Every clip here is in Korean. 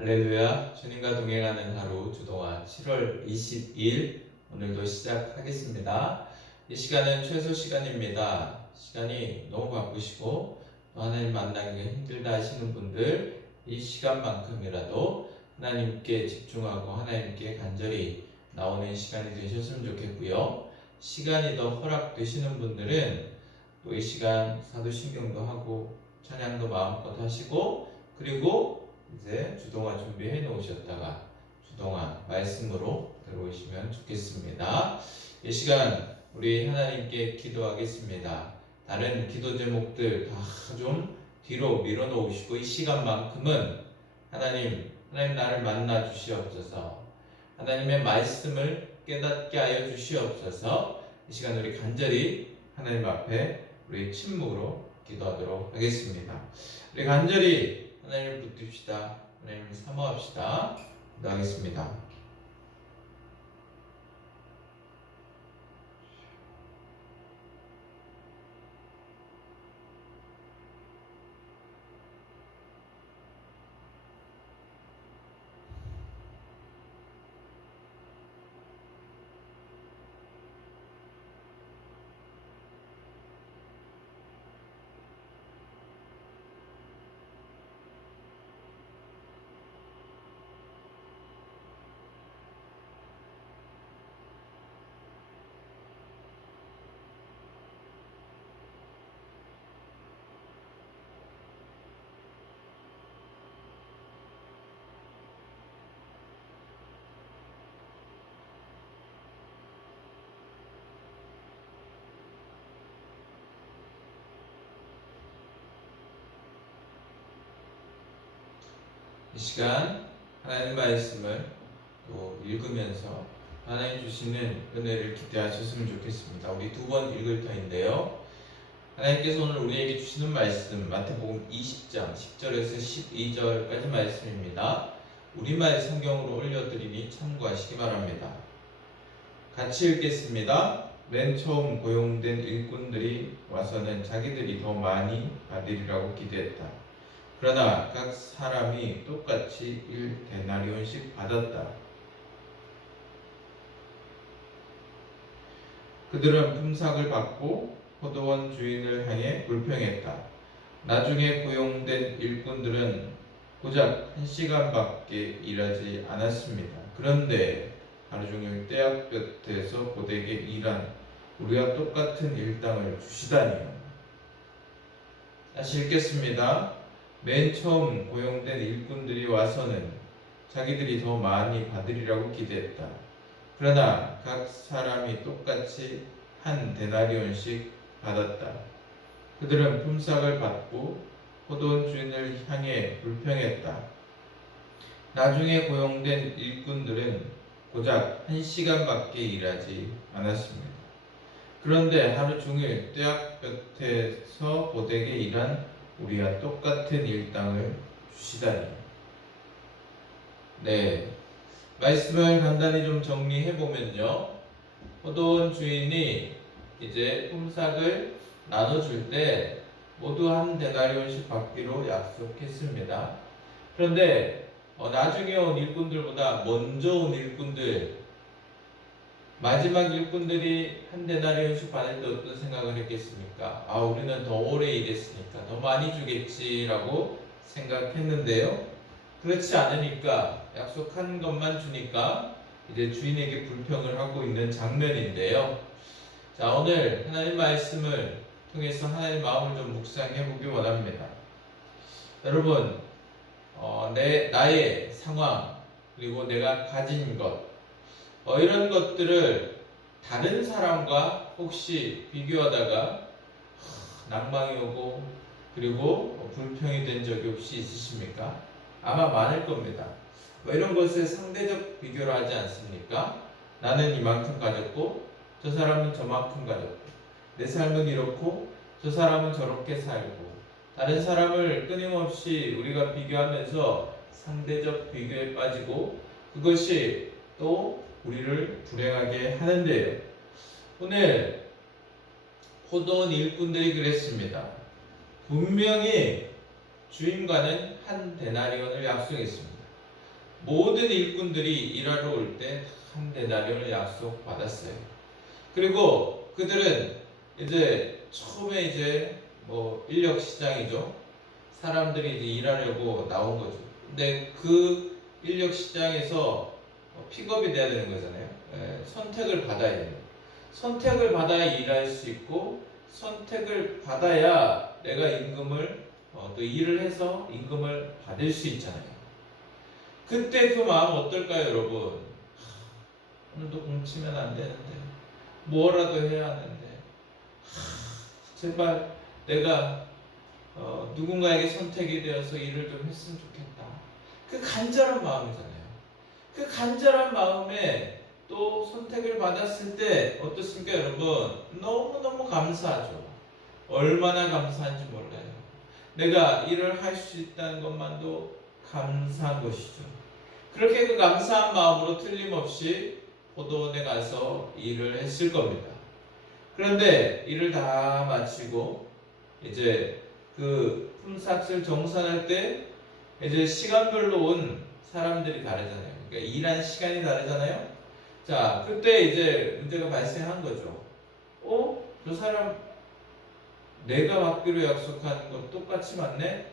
할렐루야. 주님과 동행하는 하루 주동아 7월 20일 오늘도 시작하겠습니다. 이 시간은 최소 시간입니다. 시간이 너무 바쁘시고 또 하나님 만나기가 힘들다 하시는 분들, 이 시간만큼이라도 하나님께 집중하고 하나님께 간절히 나오는 시간이 되셨으면 좋겠고요. 시간이 더 허락되시는 분들은 또 이 시간 사도신경도 하고 찬양도 마음껏 하시고, 그리고 이제 주동아 준비해 놓으셨다가 주동아 말씀으로 들어오시면 좋겠습니다. 이 시간 우리 하나님께 기도하겠습니다. 다른 기도 제목들 다 좀 뒤로 밀어 놓으시고 이 시간만큼은 하나님 나를 만나 주시옵소서. 하나님의 말씀을 깨닫게 하여 주시옵소서. 이 시간 우리 간절히 하나님 앞에 우리 침묵으로 기도하도록 하겠습니다. 우리 간절히 하나님을 붙듭시다. 하나님을 사모합시다. 기도하겠습니다. 이 시간 하나님 말씀을 또 읽으면서 하나님 주시는 은혜를 기대하셨으면 좋겠습니다. 우리 두 번 읽을 터인데요. 하나님께서 오늘 우리에게 주시는 말씀 마태복음 20장 10절에서 12절까지 말씀입니다. 우리말 성경으로 올려드리니 참고하시기 바랍니다. 같이 읽겠습니다. 맨 처음 고용된 일꾼들이 와서는 자기들이 더 많이 받으리라고 기대했다. 그러나 각 사람이 똑같이 1데나리온씩 받았다. 그들은 품삯을 받고 포도원 주인을 향해 불평했다. 나중에 고용된 일꾼들은 고작 1시간밖에 일하지 않았습니다. 그런데 하루 종일 떼약볕에서 고되게 일한 우리와 똑같은 일당을 주시다니요. 다시 읽겠습니다. 맨 처음 고용된 일꾼들이 와서는 자기들이 더 많이 받으리라고 기대했다. 그러나 각 사람이 똑같이 1데나리온씩 받았다. 그들은 품삯을 받고 포도원 주인을 향해 불평했다. 나중에 고용된 일꾼들은 고작 1시간밖에 일하지 않았습니다. 그런데 하루 종일 떼약볕에서 고되게 일한 우리와 똑같은 일당을 주시다니. 네, 말씀을 간단히 좀 정리해 보면요, 포도원 주인이 이제 품삯을 나눠줄 때 모두 1데나리온씩 받기로 약속했습니다. 그런데 나중에 온 일꾼들보다 먼저 온 일꾼들, 마지막 일꾼들이 1데나리온씩 받을 때 어떤 생각을 했겠습니까? 우리는 더 오래 일했으니까 더 많이 주겠지라고 생각했는데요. 그렇지 않으니까, 약속한 것만 주니까 이제 주인에게 불평을 하고 있는 장면인데요. 자, 오늘 하나님 말씀을 통해서 하나님 마음을 좀 묵상해 보기 원합니다. 여러분, 나의 상황, 그리고 내가 가진 것, 이런 것들을 다른 사람과 혹시 비교하다가 낭망이 오고 그리고 불평이 된 적이 혹시 있으십니까? 아마 많을 겁니다. 이런 것을 상대적 비교를 하지 않습니까? 나는 이만큼 가졌고 저 사람은 저만큼 가졌고 내 삶은 이렇고 저 사람은 저렇게 살고, 다른 사람을 끊임없이 우리가 비교하면서 상대적 비교에 빠지고 그것이 또 우리를 불행하게 하는데요. 오늘 포도원 일꾼들이 그랬습니다. 분명히 주인과는 1데나리온을 약속했습니다. 모든 일꾼들이 일하러 올 때 한 데나리온을 약속받았어요. 그리고 그들은 이제 처음에 이제 뭐 인력 시장이죠. 사람들이 이제 일하려고 나온 거죠. 근데 그 인력 시장에서 픽업이 돼야 되는 거잖아요. 선택을 받아야 돼요. 선택을 받아야 일할 수 있고 선택을 받아야 내가 임금을 또 일을 해서 임금을 받을 수 있잖아요. 그때 그 마음 어떨까요, 여러분? 오늘도 공치면 안 되는데 뭐라도 해야 하는데 제발 내가 누군가에게 선택이 되어서 일을 좀 했으면 좋겠다. 그 간절한 마음이잖아요. 그 간절한 마음에 또 선택을 받았을 때 어떻습니까, 여러분? 너무너무 감사하죠. 얼마나 감사한지 몰라요. 내가 일을 할 수 있다는 것만도 감사한 것이죠. 그렇게 그 감사한 마음으로 틀림없이 포도원에 가서 일을 했을 겁니다. 그런데 일을 다 마치고 이제 그 품삯을 정산할 때 이제 시간별로 온 사람들이 다르잖아요. 그러니까 일한 시간이 다르잖아요. 자, 그때 이제 문제가 발생한 거죠. 저 사람 내가 받기로 약속한 거 똑같이 맞네?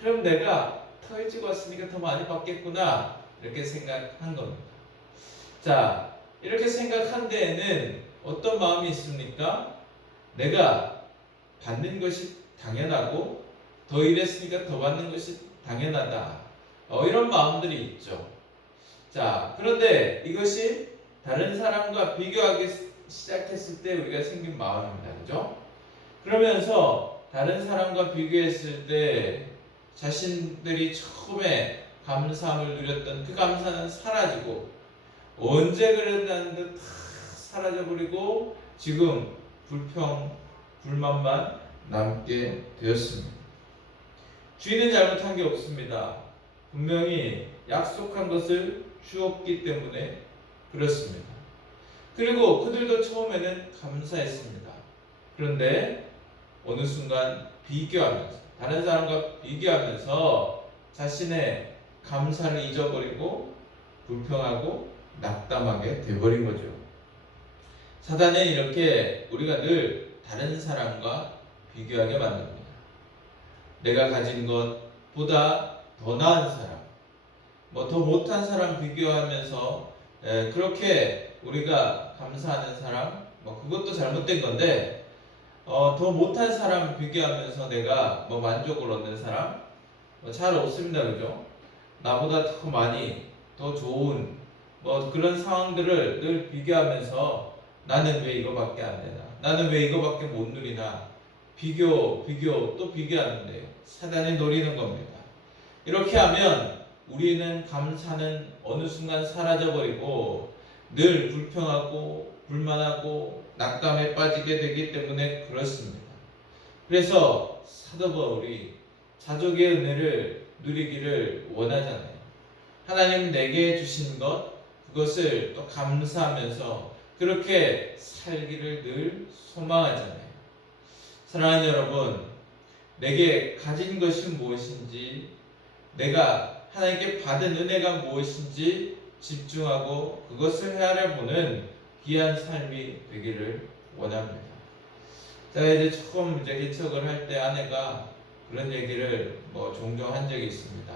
그럼 내가 더 일찍 왔으니까 더 많이 받겠구나. 이렇게 생각한 겁니다. 자, 이렇게 생각한 데에는 어떤 마음이 있습니까? 내가 받는 것이 당연하고 더 일했으니까 더 받는 것이 당연하다. 이런 마음들이 있죠. 자, 그런데 이것이 다른 사람과 비교하기 시작했을 때 우리가 생긴 마음입니다. 그죠? 그러면서 다른 사람과 비교했을 때 자신들이 처음에 감사함을 누렸던 그 감사는 사라지고 언제 그랬다는 듯 다 사라져버리고 지금 불만만 남게 되었습니다. 주인은 잘못한 게 없습니다. 분명히 약속한 것을 주었기 때문에 그렇습니다. 그리고 그들도 처음에는 감사했습니다. 그런데 어느 순간 비교하면서 다른 사람과 비교하면서 자신의 감사를 잊어버리고 불평하고 낙담하게 되어버린 거죠. 사단은 이렇게 우리가 늘 다른 사람과 비교하게 만듭니다. 내가 가진 것보다 더 나은 사람, 더 못한 사람 비교하면서 그렇게 우리가 감사하는 사람, 그것도 잘못된 건데 더 못한 사람 비교하면서 내가 만족을 얻는 사람 잘 없습니다. 그죠? 나보다 더 많이 더 좋은 그런 상황들을 늘 비교하면서 나는 왜 이거밖에 안 되나? 나는 왜 이거밖에 못 누리나? 비교 또 비교하는데요. 사단이 노리는 겁니다. 이렇게 하면 우리는 감사는 어느 순간 사라져버리고 늘 불평하고 불만하고 낙담에 빠지게 되기 때문에 그렇습니다. 그래서 사도 바울이 자족의 은혜를 누리기를 원하잖아요. 하나님 내게 주신 그것을 또 감사하면서 그렇게 살기를 늘 소망하잖아요. 사랑하는 여러분, 내게 가진 것이 무엇인지, 내가 하나님께 받은 은혜가 무엇인지 집중하고 그것을 헤아려보는 귀한 삶이 되기를 원합니다. 제가 이제 처음 개척을 할 때 아내가 그런 얘기를 종종 한 적이 있습니다.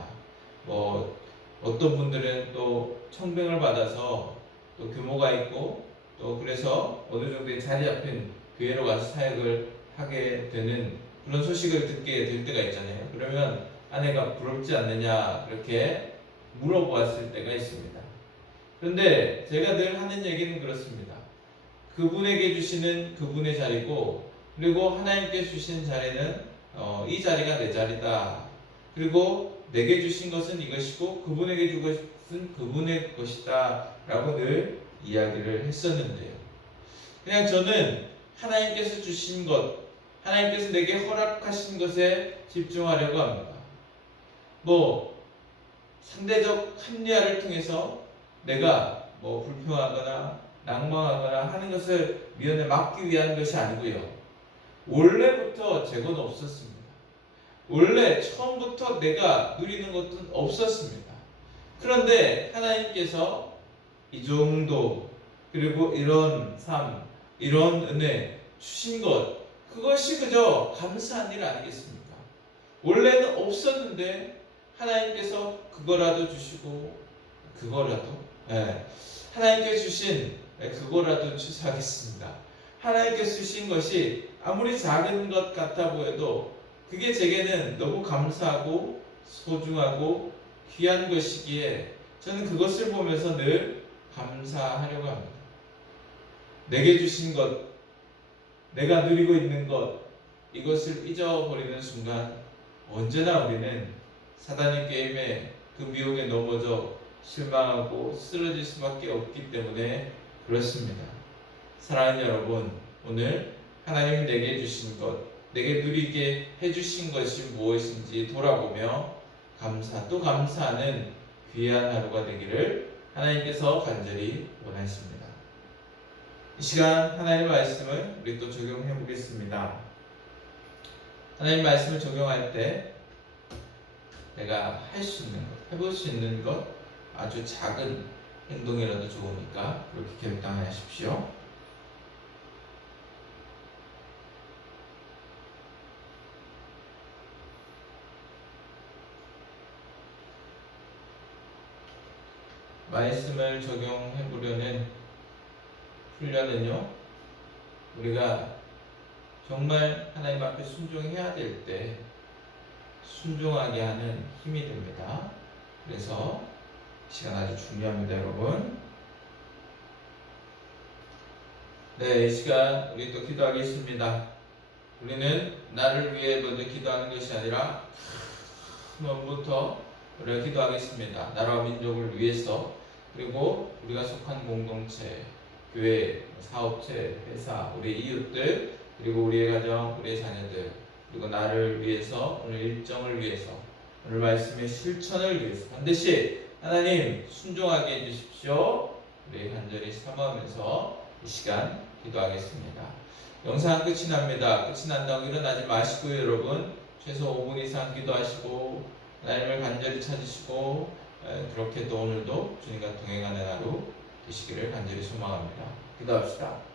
어떤 분들은 또 청빙을 받아서 또 규모가 있고 또 그래서 어느 정도의 자리 잡힌 교회로 가서 사역을 하게 되는 그런 소식을 듣게 될 때가 있잖아요. 그러면 아내가 부럽지 않느냐 그렇게 물어보았을 때가 있습니다. 그런데 제가 늘 하는 얘기는 그렇습니다. 그분에게 주시는 그분의 자리고 그리고 하나님께 주신 자리는 이 자리가 내 자리다. 그리고 내게 주신 것은 이것이고 그분에게 준 것은 그분의 것이다 라고 늘 이야기를 했었는데요. 그냥 저는 하나님께서 주신 것, 하나님께서 내게 허락하신 것에 집중하려고 합니다. 상대적 합리화를 통해서 내가 불평하거나 낭망하거나 하는 것을 미연에 막기 위한 것이 아니고요. 원래부터 재고는 없었습니다. 원래 처음부터 내가 누리는 것은 없었습니다. 그런데 하나님께서 이 정도, 그리고 이런 삶, 이런 은혜 주신 것, 그것이 그저 감사한 일 아니겠습니까? 원래는 없었는데 하나님께서 그거라도 주시고, 그거라도, 하나님께 주신 그거라도 취소하겠습니다. 하나님께서 주신 것이 아무리 작은 것 같아 보여도 그게 제게는 너무 감사하고 소중하고 귀한 것이기에 저는 그것을 보면서 늘 감사하려고 합니다. 내게 주신 것, 내가 누리고 있는 것, 이것을 잊어버리는 순간 언제나 우리는 사단의 게임에 그 미혹에 넘어져 실망하고 쓰러질 수밖에 없기 때문에 그렇습니다. 사랑하는 여러분, 오늘 하나님이 내게 주신 것, 내게 누리게 해주신 것이 무엇인지 돌아보며 또 감사하는 귀한 하루가 되기를 하나님께서 간절히 원하십니다. 이 시간 하나님의 말씀을 우리 또 적용해 보겠습니다. 하나님 말씀을 적용할 때 내가 할 수 있는 것, 해볼 수 있는 것, 아주 작은 행동이라도 좋으니까 그렇게 결단하십시오. 말씀을 적용해 보려는 훈련은요, 우리가 정말 하나님 앞에 순종해야 될 때 순종하게 하는 힘이 됩니다. 그래서 시간 아주 중요합니다, 여러분. 네, 이 시간 우리 또 기도하겠습니다. 우리는 나를 위해 먼저 기도하는 것이 아니라 먼저부터 우리가 기도하겠습니다. 나라와 민족을 위해서, 그리고 우리가 속한 공동체, 교회, 사업체, 회사, 우리 이웃들, 그리고 우리의 가정, 우리의 자녀들, 그리고 나를 위해서, 오늘 일정을 위해서, 오늘 말씀의 실천을 위해서 반드시 하나님 순종하게 해주십시오. 우리 간절히 사모하면서 이 시간 기도하겠습니다. 영상 끝이 납니다. 끝이 난다고 일어나지 마시고요, 여러분. 최소 5분 이상 기도하시고 하나님을 간절히 찾으시고 그렇게 또 오늘도 주님과 동행하는 하루 되시기를 간절히 소망합니다. 기도합시다.